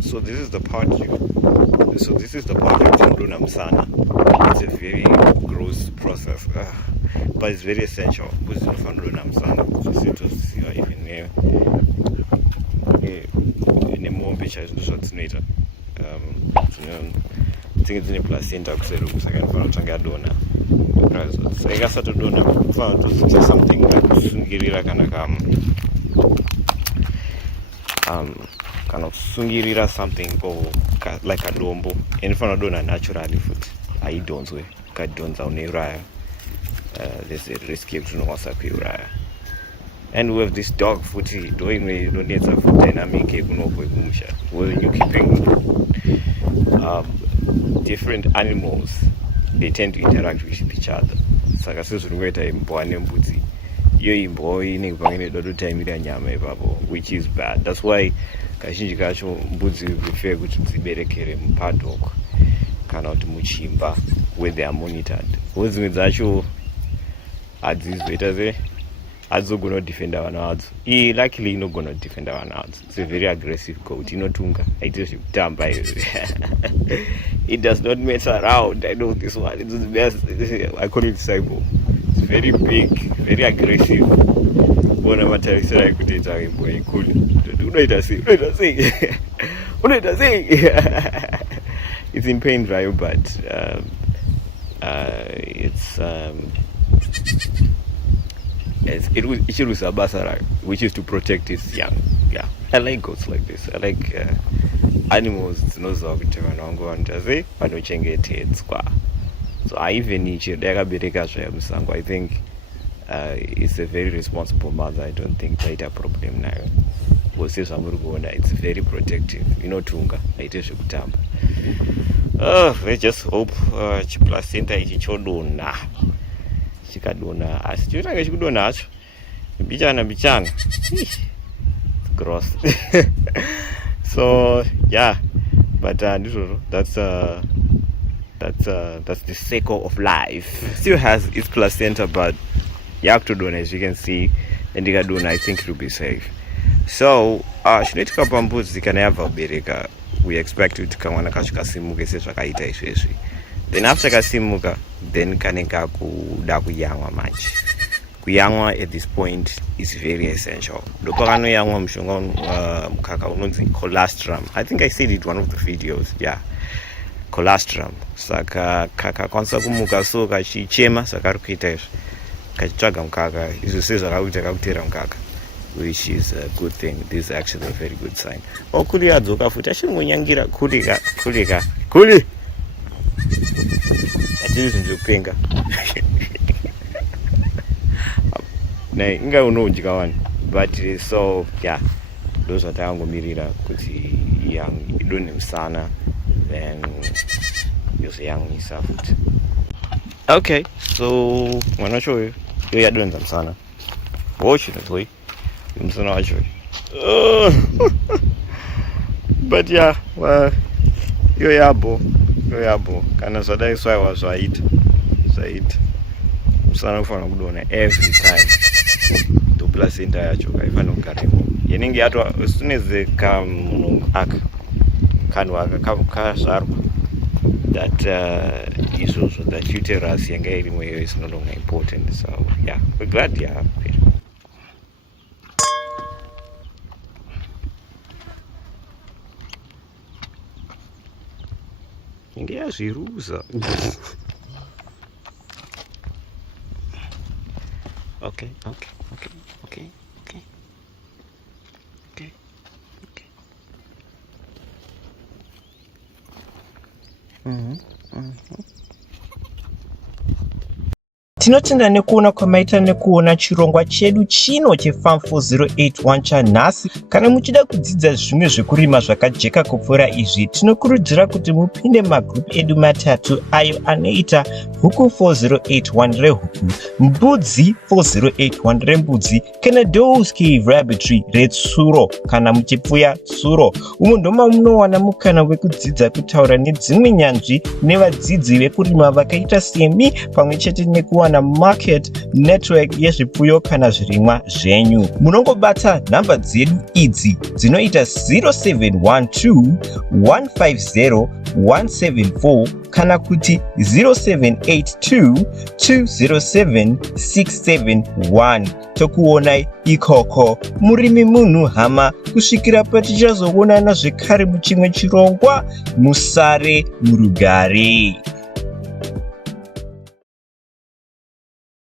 So this is the part of Tinduna Msana. It's a very gross process, but it's very essential. Because Tinduna Msana, even in a more picture is not later. I think it's in a placenta kuseruku saka fana kutanga dona. So I guess to dona fana to something like sungirira kana kind of sungirira something or like a dombo and fana dona naturally food. I don't way ka donza uniraya. There's a risk to know what's uraya. And with this dog footy doing me you don't need a food dynamic when you keeping different animals, they tend to interact with each other. Saka sizunweta imbo anembuzi yo imbo ine pangene dodotaimira nyama ipapo, which is bad. That's why kazhinji kacho mbudzi prefer kuti dziberekere mupaddock kana kuti muchimba where they are monitored. Dzimwe dzacho hadzizoita se hadzogona kudefenda vana vadzo. Iyi luckily inogona kudefenda vana vadzo. It's a very aggressive goat. Inotunga haiti zvekutamba. It does not mess around. I know this one. It's the best. I call it cyborg. It's very big, very aggressive. Bona matarisira ekuita imbo ikulu. Unoita sei? Unoita sei? It's in pain, right? But it's it was a basara, which is to protect its young. Yeah, I like goats like this. I like animals. So I even need to. I think it's a very responsible mother. I don't think it's a problem now. It's very protective. You know, tunga. It is kutamba. Let's just hope placenta ichichodona. Chikadona asi chotanga chikudona hacho bichana it's gross. So yeah, but that's the cycle of life. Still has its placenta, but you have to donate, as you can see, and ikadona I think it will be safe. So shinoitika pambudzi kana yabva kubereka, we expect kuti kamwana kacho kasimuke sezvakaita izvezvi. Then after kasimuka, then kaneka kuda kuyamwa manje. Kuyamwa at this point is very essential. Dopakano yamwa mshonga mkaka unonzi colostrum. I think I said it one of the videos. Yeah, colostrum. Saka kaka kwanza kumuka so kachichema saka rukuita izvo. Kachitsvaga mkaka izvo sezvakakuita kakutera mkaka, which is a good thing. This is actually a very good sign. Kuri adzoka futi achimunyangira kuri zvekupenga inga unodya wani, but so yeah, those zvatangomirira kuti idonhe musana, then yozoyamwisa futi. Okay, so mwana wacho yo yadonza musana, fortunately musana wacho but yeah, yo yabo kana zvadai swaiwa zvaita musana kufanira kudonha every time. To placenta yacho kaifanira kugaremo yenenge yato as soon as kamunhu kanhu akazvarwa, that izvozvo that uterus yanga irimo iyo is no longer important. So yeah, we're glad you're happy. Inge yazviruza. Okay. Tinotenda nekuona kwamaita nekuona chirongwa chedu chino cheFarm 4081 chanhasi. Kana muchida kudzidza zvimwe zvekurima zvakajeka kupfuura izvi, tinokurudzira kuti mupinde magroup edu matatu ayo anoita huku 4081 rehuku, mbudzi 4081 rembudzi, kana Doe's Cave Rabbitry retsuro kana muchipfuya tsuro. Umu ndoma munowana mukana wekudzidza kutaura nedzimwe nyanzvi nevadzidzi vekurima vakaita semi, pamwe chete nekuwana kana market network yezvipfuyo kana zvirimwa zvenyu. Munongobata nhamba dzedu idzi dzinoita 0712 150 174 kana kuti 0782 207 671. Tokuonai ikoko murimi munhu hama, kusvikira patichazoonana zvekare muchimwe chirongwa. Musare murugare.